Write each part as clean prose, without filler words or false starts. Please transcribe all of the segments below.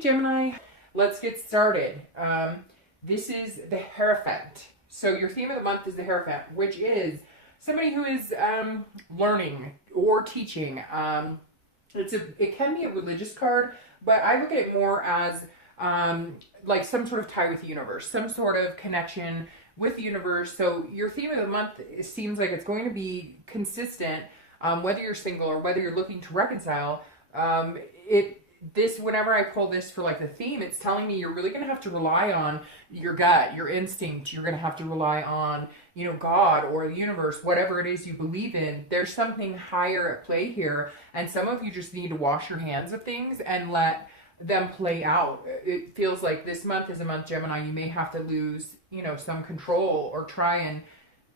Hey Gemini, let's get started. This is the Hierophant. So your theme of the month is the Hierophant, which is somebody who is learning or teaching. It can be a religious card, but I look at it more as like some sort of tie with the universe, some sort of connection with the universe. So your theme of the month, it seems like it's going to be consistent, whether you're single or whether you're looking to reconcile. Whenever I pull this for like the theme, it's telling me you're really going to have to rely on your gut, your instinct. You're going to have to rely on, God or the universe, whatever it is you believe in. There's something higher at play here. And some of you just need to wash your hands of things and let them play out. It feels like this month is a month, Gemini, you may have to lose, some control, or try and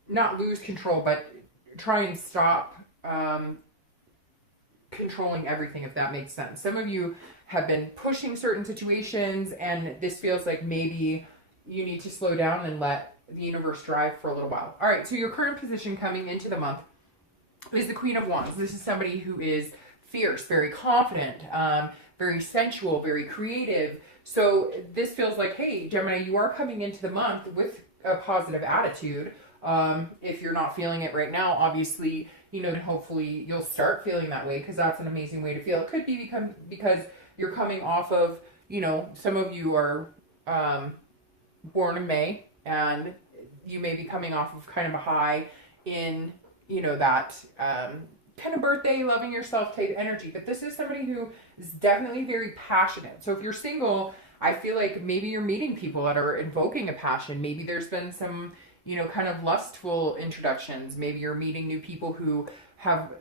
not lose control, but try and stop controlling everything, if that makes sense. Some of you have been pushing certain situations, and this feels like maybe you need to slow down and let the universe drive for a little while. All right, so your current position coming into the month is the Queen of Wands. This is somebody who is fierce, very confident, very sensual, very creative. So this feels like, hey, Gemini, you are coming into the month with a positive attitude. If you're not feeling it right now, obviously, hopefully you'll start feeling that way, because that's an amazing way to feel. It could be because you're coming off of, some of you are born in May, and you may be coming off of kind of a high in, that kind of birthday, loving yourself type energy. But this is somebody who is definitely very passionate. So if you're single, I feel like maybe you're meeting people that are invoking a passion. Maybe there's been some kind of lustful introductions. Maybe you're meeting new people who have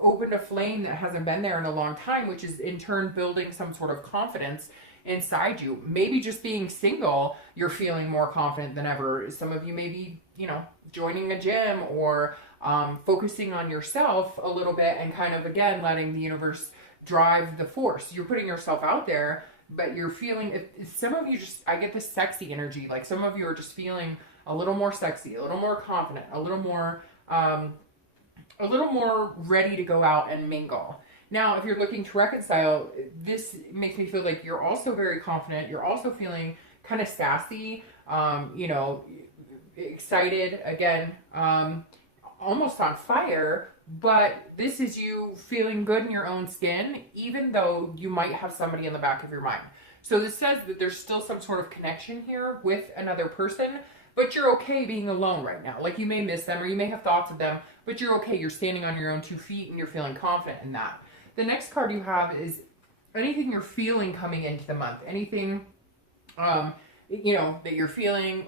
opened a flame that hasn't been there in a long time, which is in turn building some sort of confidence inside you. Maybe just being single, you're feeling more confident than ever. Some of you may be, joining a gym or focusing on yourself a little bit and kind of, again, letting the universe drive the force. You're putting yourself out there, but you're feeling, some of you I get this sexy energy. Like some of you are just feeling a little more sexy, a little more confident, a little more ready to go out and mingle. Now, if you're looking to reconcile, this makes me feel like you're also very confident. You're also feeling kind of sassy, excited, again, almost on fire. But this is you feeling good in your own skin, even though you might have somebody in the back of your mind. So this says that there's still some sort of connection here with another person, but you're okay being alone right now. Like you may miss them or you may have thoughts of them, but you're okay. You're standing on your own 2 feet and you're feeling confident in that. The next card you have is anything you're feeling coming into the month. Anything, that you're feeling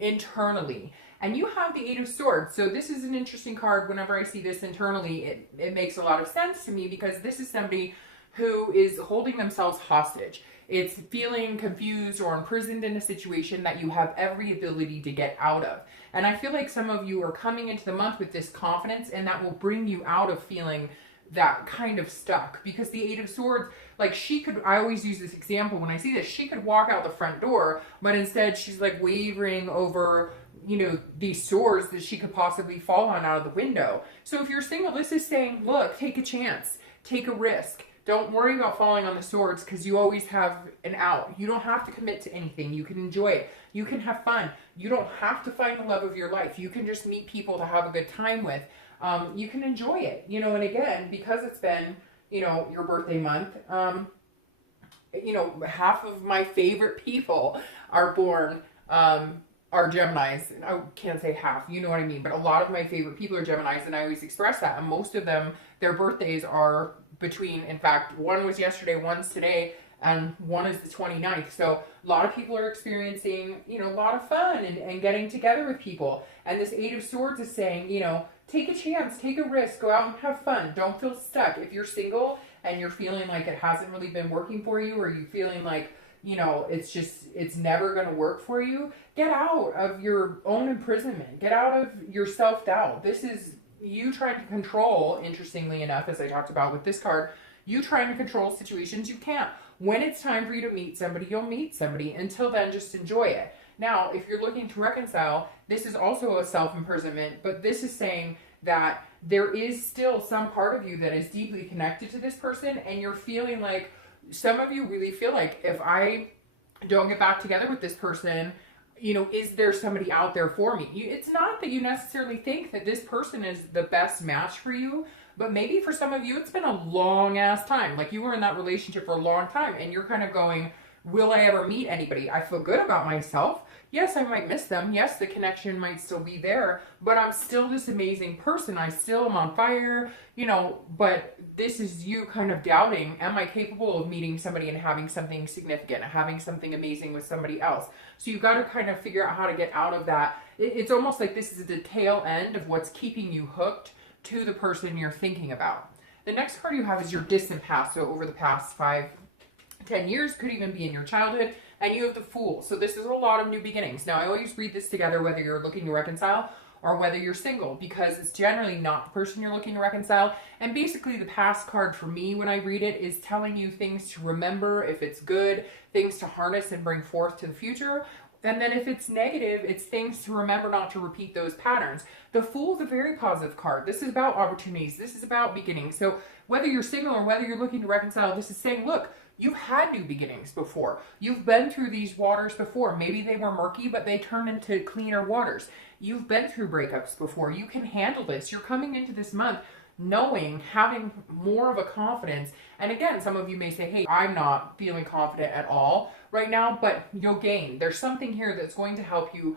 internally. And you have the Eight of Swords. So this is an interesting card. Whenever I see this internally, it makes a lot of sense to me, because this is somebody who is holding themselves hostage. It's feeling confused or imprisoned in a situation that you have every ability to get out of. And I feel like some of you are coming into the month with this confidence, and that will bring you out of feeling that kind of stuck. Because the Eight of Swords, like I always use this example when I see this, she could walk out the front door, but instead she's like wavering over, these swords that she could possibly fall on out of the window. So if you're single, this is saying, look, take a chance, take a risk. Don't worry about falling on the swords, because you always have an out. You don't have to commit to anything. You can enjoy it. You can have fun. You don't have to find the love of your life. You can just meet people to have a good time with. You can enjoy it, and again, because it's been, your birthday month, half of my favorite people are born, are Geminis. I can't say half, you know what I mean, but a lot of my favorite people are Geminis, and I always express that. And most of them, their birthdays are between, in fact, one was yesterday, one's today, and one is the 29th. So a lot of people are experiencing, a lot of fun and getting together with people. And this Eight of Swords is saying, take a chance, take a risk, go out and have fun. Don't feel stuck. If you're single and you're feeling like it hasn't really been working for you, or you're feeling like, it's never going to work for you, get out of your own imprisonment. Get out of your self-doubt. This is you trying to control, interestingly enough, as I talked about with this card, you trying to control situations you can't. When it's time for you to meet somebody, you'll meet somebody. Until then, just enjoy it. Now, if you're looking to reconcile, this is also a self-imprisonment, but this is saying that there is still some part of you that is deeply connected to this person, and you're feeling like some of you really feel like, if I don't get back together with this person, you know, is there somebody out there for me? It's not that you necessarily think that this person is the best match for you, but maybe for some of you, it's been a long ass time. Like, you were in that relationship for a long time and you're kind of going, will I ever meet anybody? I feel good about myself. Yes, I might miss them. Yes, the connection might still be there, but I'm still this amazing person. I still am on fire, you know, but this is you kind of doubting, am I capable of meeting somebody and having something significant, having something amazing with somebody else? So you got to kind of figure out how to get out of that. It's almost like this is the tail end of what's keeping you hooked to the person you're thinking about. The next card you have is your distant past. So over the past 5-10 years, could even be in your childhood. And you have the Fool. So this is a lot of new beginnings. Now, I always read this together whether you're looking to reconcile or whether you're single, because it's generally not the person you're looking to reconcile. And basically the past card for me when I read it is telling you things to remember if it's good, things to harness and bring forth to the future. And then if it's negative, it's things to remember not to repeat those patterns. The Fool is a very positive card. This is about opportunities. This is about beginnings. So whether you're single or whether you're looking to reconcile, this is saying, look, you've had new beginnings before. You've been through these waters before. Maybe they were murky, but they turn into cleaner waters. You've been through breakups before. You can handle this. You're coming into this month knowing, having more of a confidence. And again, some of you may say, hey, I'm not feeling confident at all right now, but you'll gain. There's something here that's going to help you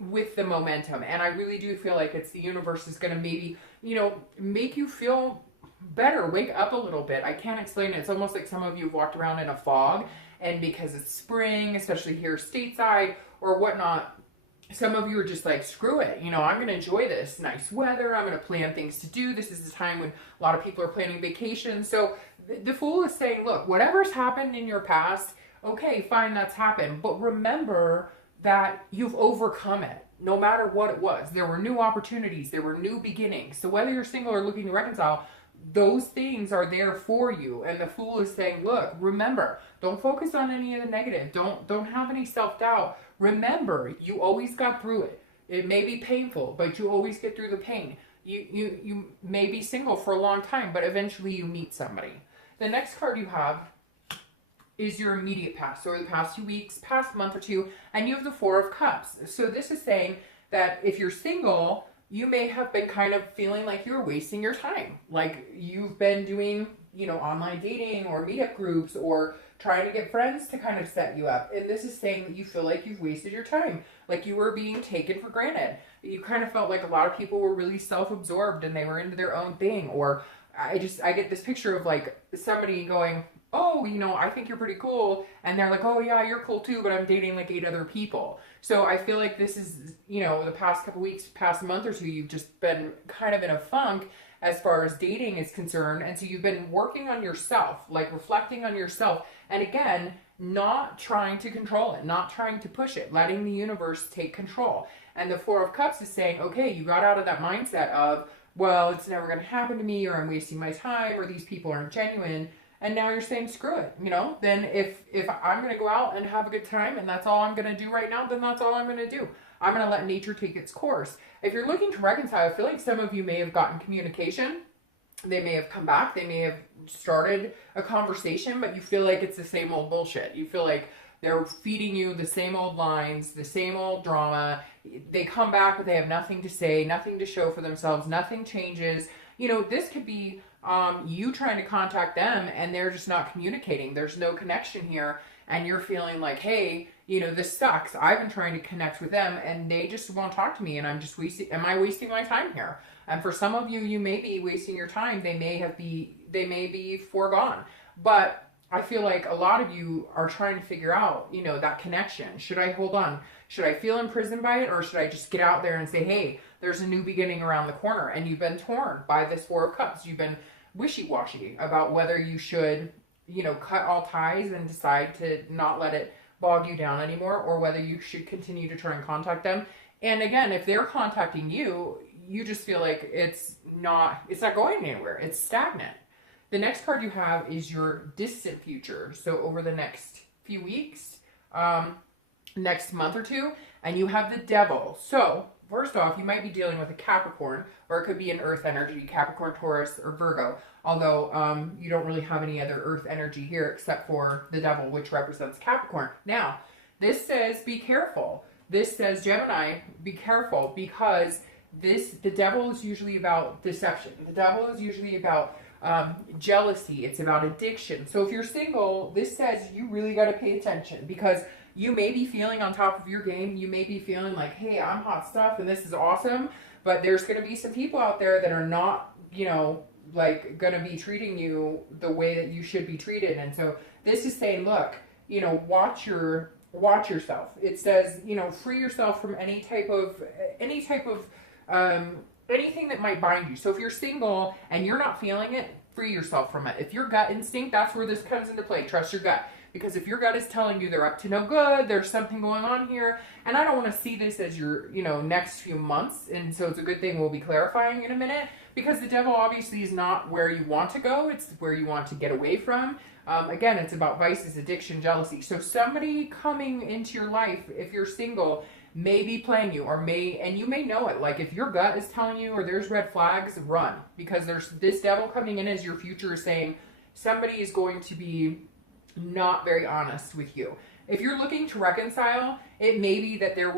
with the momentum. And I really do feel like it's the universe is going to maybe, you know, make you feel better, wake up a little bit. I can't explain it. It's almost like some of you have walked around in a fog, and because it's spring, especially here stateside or whatnot, some of you are just like, screw it. You know, I'm going to enjoy this nice weather. I'm going to plan things to do. This is the time when a lot of people are planning vacations. So the Fool is saying, look, whatever's happened in your past, okay, fine, that's happened. But remember that you've overcome it. No matter what it was, there were new opportunities. There were new beginnings. So whether you're single or looking to reconcile, those things are there for you. And the Fool is saying, look, remember, don't focus on any of the negative. Don't have any self-doubt. Remember, you always got through it. It may be painful, but you always get through the pain. You may be single for a long time, but eventually you meet somebody. The next card you have is your immediate past, or the past 2 weeks, past month or two, and you have the Four of Cups. So this is saying that if you're single, you may have been kind of feeling like you're wasting your time. Like you've been doing, you know, online dating or meetup groups or trying to get friends to kind of set you up. And this is saying that you feel like you've wasted your time. Like you were being taken for granted. You kind of felt like a lot of people were really self-absorbed and they were into their own thing. Or I get this picture of like somebody going, oh, you know, I think you're pretty cool. And they're like, oh yeah, you're cool too, but I'm dating like 8 other people. So I feel like this is, you know, the past couple weeks, past month or two, you've just been kind of in a funk as far as dating is concerned. And so you've been working on yourself, like reflecting on yourself. And again, not trying to control it, not trying to push it, letting the universe take control. And the Four of Cups is saying, okay, you got out of that mindset of, well, it's never going to happen to me, or I'm wasting my time, or these people aren't genuine. And now you're saying, screw it, you know, then if I'm going to go out and have a good time and that's all I'm going to do right now, then that's all I'm going to do. I'm going to let nature take its course. If you're looking to reconcile, I feel like some of you may have gotten communication. They may have come back. They may have started a conversation, but you feel like it's the same old bullshit. You feel like they're feeding you the same old lines, the same old drama. They come back, but they have nothing to say, nothing to show for themselves. Nothing changes. You know, this could be you trying to contact them and they're just not communicating. There's no connection here. And you're feeling like, hey, you know, this sucks. I've been trying to connect with them and they just won't talk to me. And I'm just am I wasting my time here? And for some of you, you may be wasting your time. They may be foregone. But I feel like a lot of you are trying to figure out, you know, that connection. Should I hold on? Should I feel imprisoned by it? Or should I just get out there and say, hey, there's a new beginning around the corner? And you've been torn by this Four of Cups. You've been wishy-washy about whether you should, you know, cut all ties and decide to not let it bog you down anymore, or whether you should continue to try and contact them. And again, if they're contacting you, you just feel like it's not going anywhere. It's stagnant. The next card you have is your distant future. So over the next few weeks, next month or two, and you have the Devil. So first off, you might be dealing with a Capricorn, or it could be an earth energy, Capricorn, Taurus, or Virgo. Although you don't really have any other earth energy here except for the devil, which represents Capricorn. Now, this says be careful. This says, Gemini, be careful, because the devil is usually about deception. The devil is usually about jealousy. It's about addiction. So if you're single, this says you really got to pay attention, because you may be feeling on top of your game. You may be feeling like, hey, I'm hot stuff and this is awesome. But there's going to be some people out there that are not, you know, like going to be treating you the way that you should be treated. And so this is saying, look, you know, watch yourself. It says, you know, free yourself from any type of anything that might bind you. So if you're single and you're not feeling it, free yourself from it. If your gut instinct, that's where this comes into play. Trust your gut. Because if your gut is telling you they're up to no good, there's something going on here, and I don't want to see this as your, you know, next few months, and so it's a good thing we'll be clarifying in a minute, because the devil obviously is not where you want to go, it's where you want to get away from. Again, it's about vices, addiction, jealousy. So somebody coming into your life, if you're single, may be playing you, and you may know it. Like if your gut is telling you, or there's red flags, run, because there's this devil coming in as your future saying somebody is going to be not very honest with you. If you're looking to reconcile, it may be that there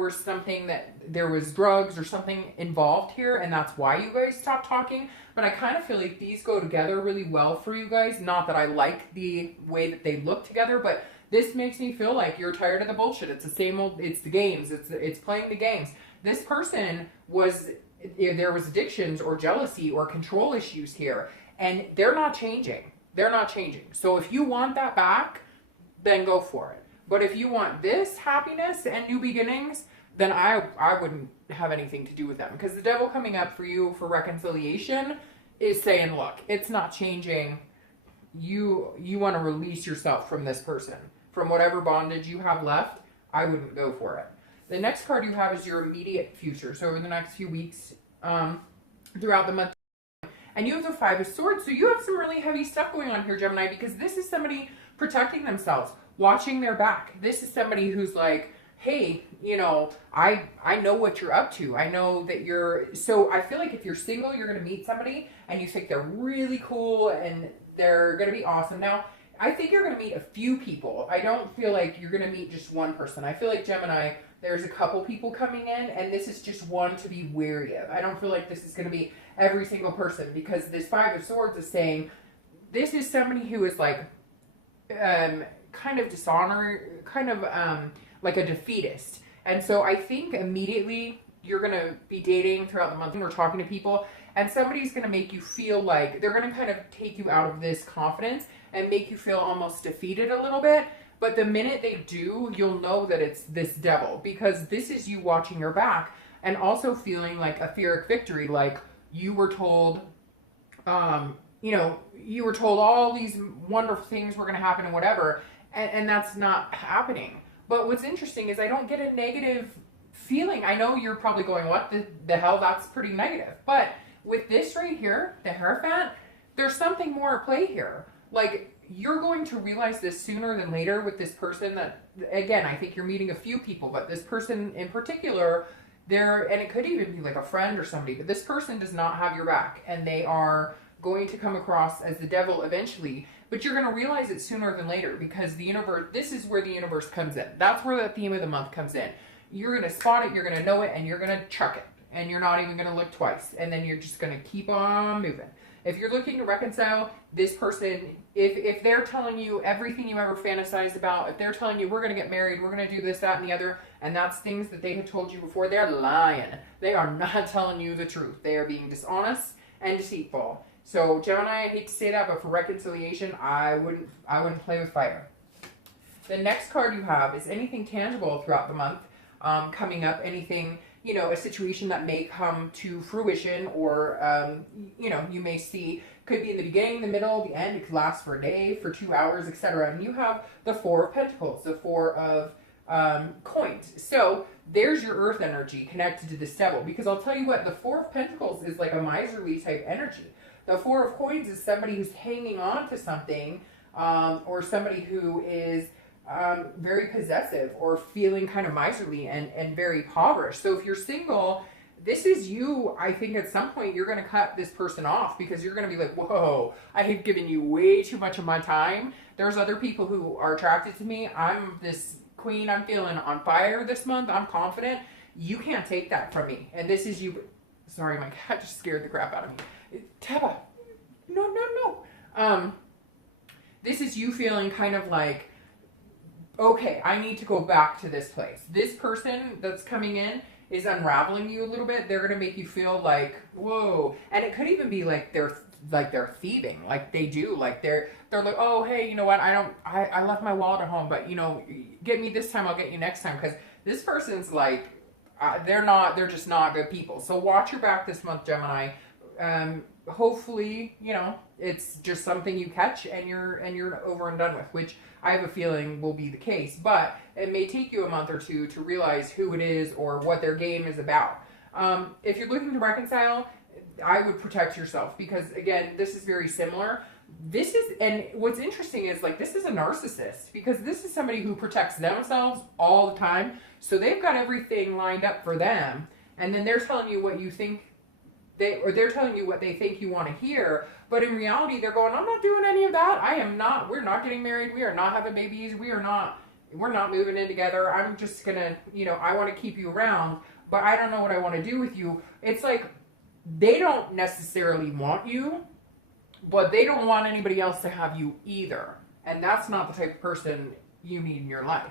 was drugs or something involved here, and that's why you guys stopped talking. But I kind of feel like these go together really well for you guys. Not that I like the way that they look together, but this makes me feel like you're tired of the bullshit. It's the same old, it's the games, it's playing the games. This person there was addictions or jealousy or control issues here, and they're not changing. They're not changing. So if you want that back, then go for it. But if you want this happiness and new beginnings, then I wouldn't have anything to do with them. Because the devil coming up for you for reconciliation is saying, look, it's not changing. You want to release yourself from this person. From whatever bondage you have left, I wouldn't go for it. The next card you have is your immediate future. So over the next few weeks, throughout the month, and you have the Five of Swords, so you have some really heavy stuff going on here, Gemini, because this is somebody protecting themselves, watching their back. This is somebody who's like, hey, you know, I know what you're up to. I know that so I feel like if you're single, you're going to meet somebody and you think they're really cool and they're going to be awesome. Now, I think you're going to meet a few people. I don't feel like you're going to meet just one person. I feel like, Gemini, there's a couple people coming in, and this is just one to be wary of. I don't feel like this is going to be every single person, because this Five of Swords is saying this is somebody who is like kind of like a defeatist. And so I think immediately you're going to be dating throughout the month or talking to people, and somebody's going to make you feel like they're going to kind of take you out of this confidence and make you feel almost defeated a little bit. But the minute they do, you'll know that it's this devil, because this is you watching your back and also feeling like a Pyrrhic victory. Like you were told, you were told all these wonderful things were going to happen and whatever, and that's not happening. But what's interesting is I don't get a negative feeling. I know you're probably going, what the hell? That's pretty negative. But with this right here, the Hierophant, there's something more at play here. Like, you're going to realize this sooner than later with this person that, again, I think you're meeting a few people, but this person in particular, and it could even be like a friend or somebody, but this person does not have your back, and they are going to come across as the devil eventually, but you're going to realize it sooner than later, because the universe, this is where the universe comes in. That's where the theme of the month comes in. You're going to spot it, you're going to know it, and you're going to chuck it, and you're not even going to look twice, and then you're just going to keep on moving. If you're looking to reconcile, this person, if they're telling you everything you ever fantasized about, if they're telling you we're going to get married, we're going to do this, that, and the other, and that's things that they have told you before, they're lying. They are not telling you the truth. They are being dishonest and deceitful. So Gemini, I hate to say that, but for reconciliation, I wouldn't play with fire. The next card you have is anything tangible throughout the month coming up, anything, a situation that may come to fruition, or, you may see, could be in the beginning, the middle, the end, it could last for a day, for 2 hours, etc. And you have the Four of Pentacles, the Four of coins. So there's your earth energy connected to this devil, because I'll tell you what, the Four of Pentacles is like a miserly type energy. The Four of Coins is somebody who's hanging on to something, or somebody who is very possessive or feeling kind of miserly and very impoverished. So if you're single, this is you. I think at some point you're going to cut this person off because you're going to be like, whoa, I have given you way too much of my time. There's other people who are attracted to me. I'm this queen. I'm feeling on fire this month. I'm confident. You can't take that from me. And this is you. Sorry, my cat just scared the crap out of me. Teba, no. This is you feeling kind of like, okay, I need to go back to this place. This person that's coming in is unraveling you a little bit. They're going to make you feel like, whoa. And it could even be like they're thieving, like they do. Like they're like, oh, hey, you know what? I left my wallet at home, but you know, get me this time, I'll get you next time. Because this person's like, they're just not good people. So watch your back this month, Gemini. Hopefully, you know, it's just something you catch and you're over and done with, which I have a feeling will be the case, but it may take you a month or two to realize who it is or what their game is about. If you're looking to reconcile, I would protect yourself because, again, this is very similar. And what's interesting is, like, this is a narcissist because this is somebody who protects themselves all the time. So they've got everything lined up for them. And then they're telling you what you think they're telling you what they think you want to hear. But in reality, they're going, I'm not doing any of that. We're not getting married. We are not having babies. We're not moving in together. I'm just going to, you know, I want to keep you around, but I don't know what I want to do with you. It's like, they don't necessarily want you, but they don't want anybody else to have you either. And that's not the type of person you need in your life.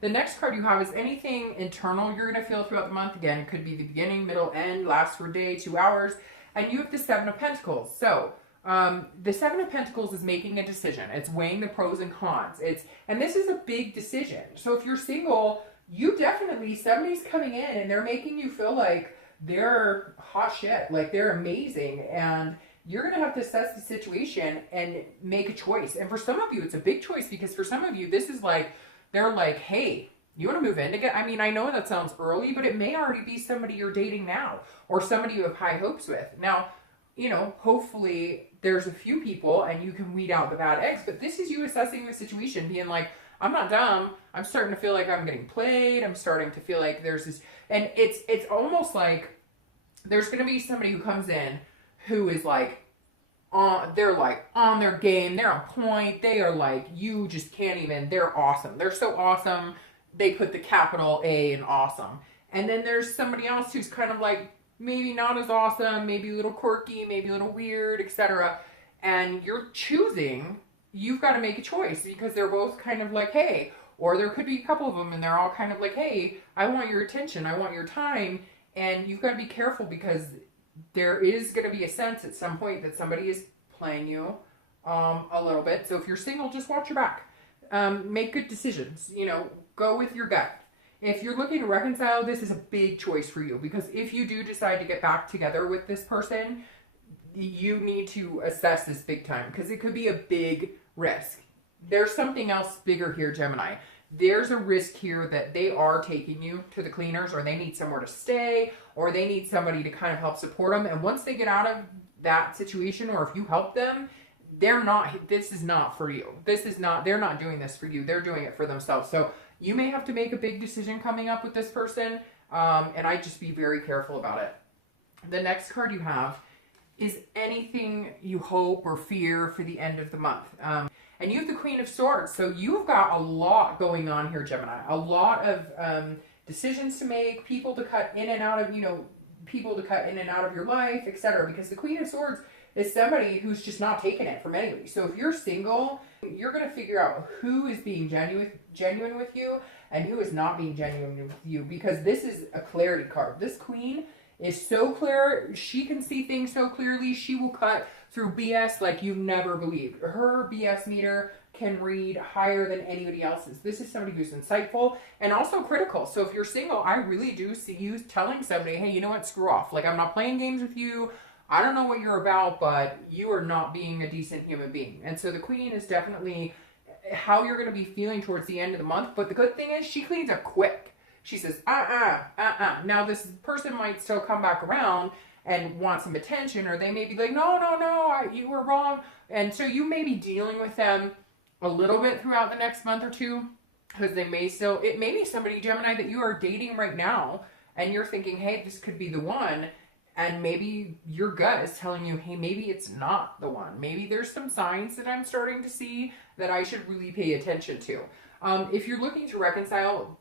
The next card you have is anything internal you're going to feel throughout the month. Again, it could be the beginning, middle, end, lasts for a day, 2 hours. And you have the Seven of Pentacles. So the Seven of Pentacles is making a decision. It's weighing the pros and cons. And this is a big decision. So if you're single, you definitely, somebody's coming in and they're making you feel like they're hot shit, like they're amazing. And you're going to have to assess the situation and make a choice. And for some of you, it's a big choice because for some of you, this is like, they're like, hey, you want to move in together? I mean, I know that sounds early, but it may already be somebody you're dating now or somebody you have high hopes with. Now, you know, hopefully there's a few people and you can weed out the bad eggs, but this is you assessing the situation, being like, I'm not dumb. I'm starting to feel like I'm getting played. I'm starting to feel like there's this, and it's almost like there's going to be somebody who comes in who is like, they're like on their game, they're on point, they are like, you just can't even, they're awesome, they're so awesome, they put the capital A in awesome. And then there's somebody else who's kind of like maybe not as awesome, maybe a little quirky, maybe a little weird, etc. And you're choosing, you've got to make a choice because they're both kind of like, hey, or there could be a couple of them and they're all kind of like, hey, I want your attention, I want your time. And you've got to be careful because there is going to be a sense at some point that somebody is playing you a little bit. So if you're single, just watch your back. Make good decisions. You know, go with your gut. If you're looking to reconcile, this is a big choice for you because if you do decide to get back together with this person, you need to assess this big time because it could be a big risk. There's something else bigger here, Gemini. There's a risk here that they are taking you to the cleaners or they need somewhere to stay or they need somebody to kind of help support them. And once they get out of that situation or if you help them, this is not for you. They're not doing this for you. They're doing it for themselves. So you may have to make a big decision coming up with this person. And I just be very careful about it. The next card you have is anything you hope or fear for the end of the month. And you have the Queen of Swords. So you've got a lot going on here, Gemini. A lot of decisions to make, people to cut in and out of, people to cut in and out of your life, etc. Because the Queen of Swords is somebody who's just not taking it from anybody. So if you're single, you're going to figure out who is being genuine with you and who is not being genuine with you. Because this is a clarity card. This Queen is so clear. She can see things so clearly. She will cut through BS like you've never believed. Her BS meter can read higher than anybody else's. This is somebody who's insightful and also critical. So if you're single, I really do see you telling somebody, hey, you know what, screw off. Like, I'm not playing games with you. I don't know what you're about, but you are not being a decent human being. And so the Queen is definitely how you're going to be feeling towards the end of the month. But the good thing is she cleans up quick. She says, Now this person might still come back around and want some attention, or they may be like, no, you were wrong. And so you may be dealing with them a little bit throughout the next month or two, because it may be somebody, Gemini, that you are dating right now, and you're thinking, hey, this could be the one, and maybe your gut is telling you, hey, maybe it's not the one. Maybe there's some signs that I'm starting to see that I should really pay attention to. If you're looking to reconcile,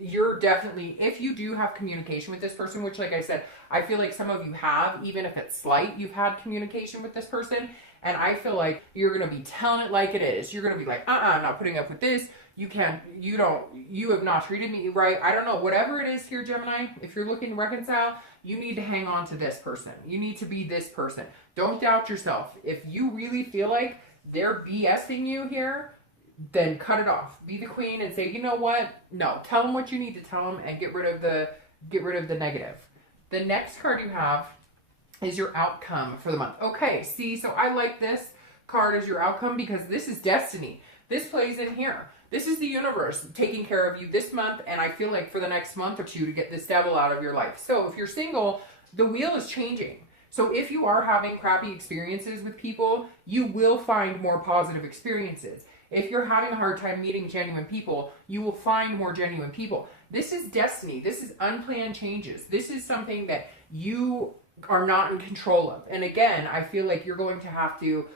you're definitely, if you do have communication with this person, which, like I said, I feel like some of you have, even if it's slight, you've had communication with this person, and I feel like you're going to be telling it like it is. You're going to be like, I'm not putting up with this. You have not treated me right. I don't know, whatever it is here, Gemini, if you're looking to reconcile, you need to hang on to this person. You need to be this person. Don't doubt yourself. If you really feel like they're BSing you here, then cut it off. Be the queen and say, you know what? No, tell them what you need to tell them and get rid of the negative. The next card you have is your outcome for the month. Okay, see, so I like this card as your outcome because this is destiny. This plays in here. This is the universe taking care of you this month, and I feel like for the next month or two to get this devil out of your life. So if you're single, the wheel is changing. So if you are having crappy experiences with people, you will find more positive experiences. If you're having a hard time meeting genuine people, you will find more genuine people. This is destiny. This is unplanned changes. This is something that you are not in control of. And again, I feel like you're going to have to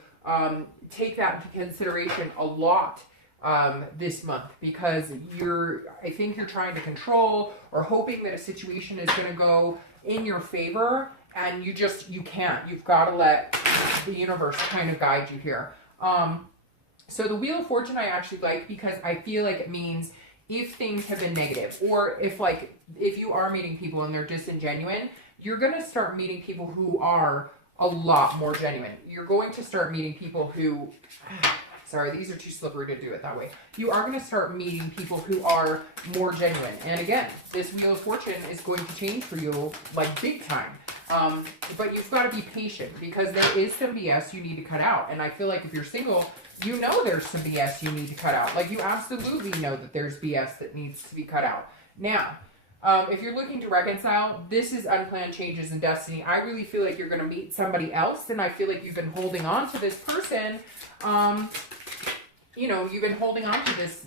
take that into consideration a lot this month, because I think you're trying to control or hoping that a situation is going to go in your favor, and you can't. You've got to let the universe kind of guide you here. So the Wheel of Fortune I actually like because I feel like it means if things have been negative, or if you are meeting people and they're disingenuine, you're going to start meeting people who are a lot more genuine. You're going to start meeting people who, sorry, these are too slippery to do it that way. You are going to start meeting people who are more genuine. And again, this Wheel of Fortune is going to change for you like big time. But you've got to be patient because there is some BS you need to cut out. And I feel like if you're single, you know there's some BS you need to cut out. Like you absolutely know that there's BS that needs to be cut out. Now, if you're looking to reconcile, this is unplanned changes in destiny. I really feel like you're going to meet somebody else, and I feel like you've been holding on to this person. You've been holding on to this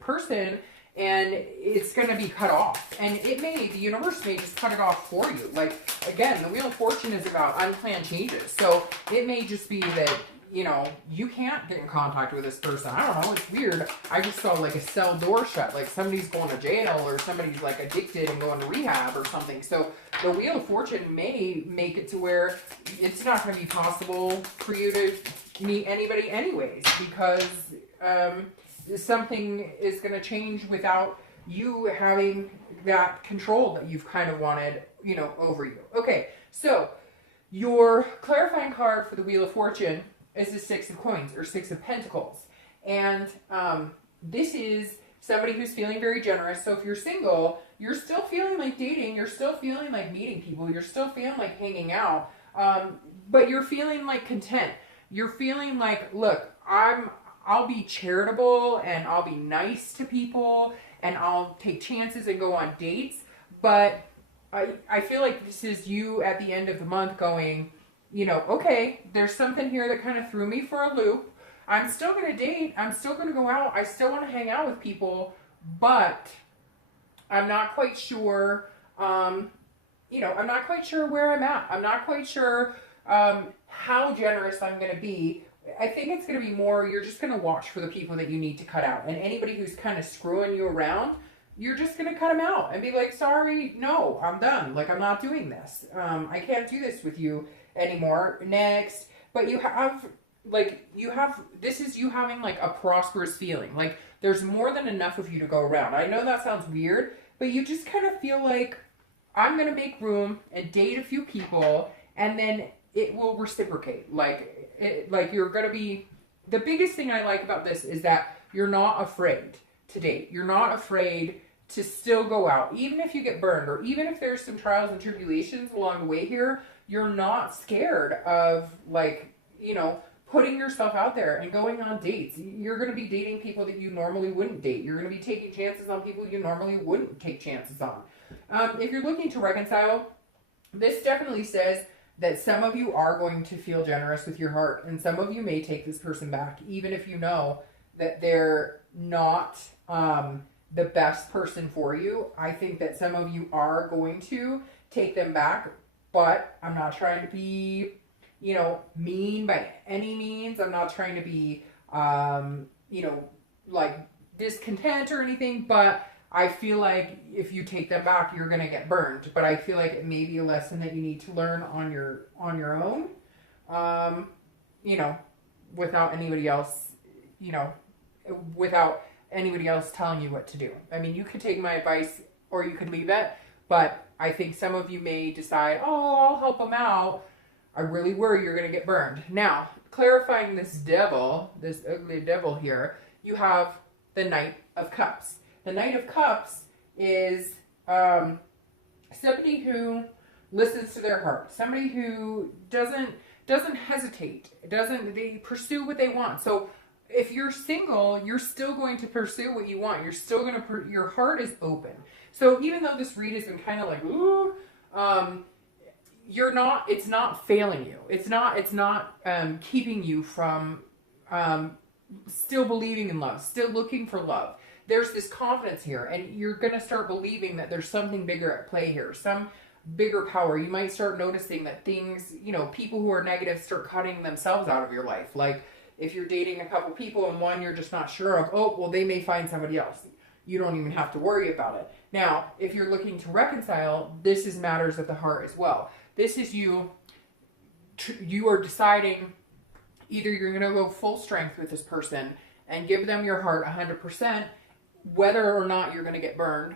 person, and it's going to be cut off. And the universe may just cut it off for you. Like, again, the Wheel of Fortune is about unplanned changes. So it may just be that, you can't get in contact with this person. I don't know. It's weird. I just saw like a cell door shut. Like somebody's going to jail or somebody's like addicted and going to rehab or something. So the Wheel of Fortune may make it to where it's not going to be possible for you to meet anybody anyways, because something is going to change without you having that control that you've kind of wanted, over you. Okay, so your clarifying card for the Wheel of Fortune is the Six of Coins or Six of Pentacles. And this is somebody who's feeling very generous. So if you're single, you're still feeling like dating, you're still feeling like meeting people, you're still feeling like hanging out, but you're feeling like content. You're feeling like, look, I'll be charitable and I'll be nice to people and I'll take chances and go on dates, but I feel like this is you at the end of the month going, okay, there's something here that kind of threw me for a loop. I'm still going to date. I'm still going to go out. I still want to hang out with people, but I'm not quite sure, I'm not quite sure where I'm at. I'm not quite sure how generous I'm going to be. I think it's going to be more, you're just going to watch for the people that you need to cut out. And anybody who's kind of screwing you around, you're just going to cut them out and be like, sorry, no, I'm done. Like, I'm not doing this. I can't do this with you anymore. Next. But this is you having like a prosperous feeling. Like there's more than enough of you to go around. I know that sounds weird, but you just kind of feel like I'm going to make room and date a few people, and then it will reciprocate. Like you're going to be, the biggest thing I like about this is that you're not afraid to date. You're not afraid to still go out. Even if you get burned, or even if there's some trials and tribulations along the way here, you're not scared of putting yourself out there and going on dates. You're going to be dating people that you normally wouldn't date. You're going to be taking chances on people you normally wouldn't take chances on. If you're looking to reconcile, this definitely says that some of you are going to feel generous with your heart, and some of you may take this person back, even if you know that they're not the best person for you. I think that some of you are going to take them back, but I'm not trying to be, you know, mean by any means. I'm not trying to be, you know, like discontent or anything, but I feel like if you take them back, you're going to get burned. But I feel like it may be a lesson that you need to learn on your own, you know, without anybody else, you know, without anybody else telling you what to do. I mean, you could take my advice or you could leave it, but I think some of you may decide, oh, I'll help them out. I really worry you're going to get burned. Now, clarifying this devil, this ugly devil here, you have the Knight of Cups. The Knight of Cups is somebody who listens to their heart, somebody who doesn't hesitate, they pursue what they want. So if you're single, you're still going to pursue what you want. You're still going to, your heart is open. So even though this read has been kind of like, ooh, it's not failing you. It's not keeping you from still believing in love, still looking for love. There's this confidence here, and you're going to start believing that there's something bigger at play here, some bigger power. You might start noticing that things, you know, people who are negative start cutting themselves out of your life. Like if you're dating a couple people and one you're just not sure of, oh, well, they may find somebody else. You don't even have to worry about it. Now, if you're looking to reconcile, this is matters of the heart as well. This is you are deciding either you're going to go full strength with this person and give them your heart 100%, whether or not you're going to get burned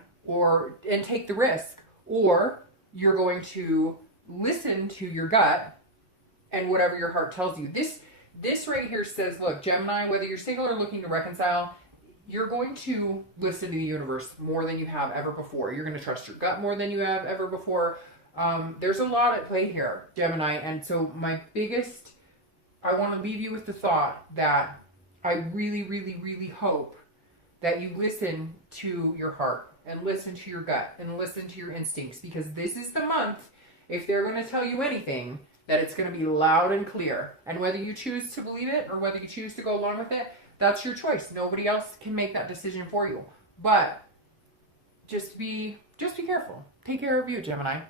and take the risk, or you're going to listen to your gut and whatever your heart tells you. This right here says, look, Gemini, whether you're single or looking to reconcile, you're going to listen to the universe more than you have ever before. You're going to trust your gut more than you have ever before. There's a lot at play here, Gemini. And so I want to leave you with the thought that I really, really, really hope that you listen to your heart and listen to your gut and listen to your instincts, because this is the month, if they're going to tell you anything, that it's going to be loud and clear. And whether you choose to believe it or whether you choose to go along with it, that's your choice. Nobody else can make that decision for you. But just be careful. Take care of you, Gemini.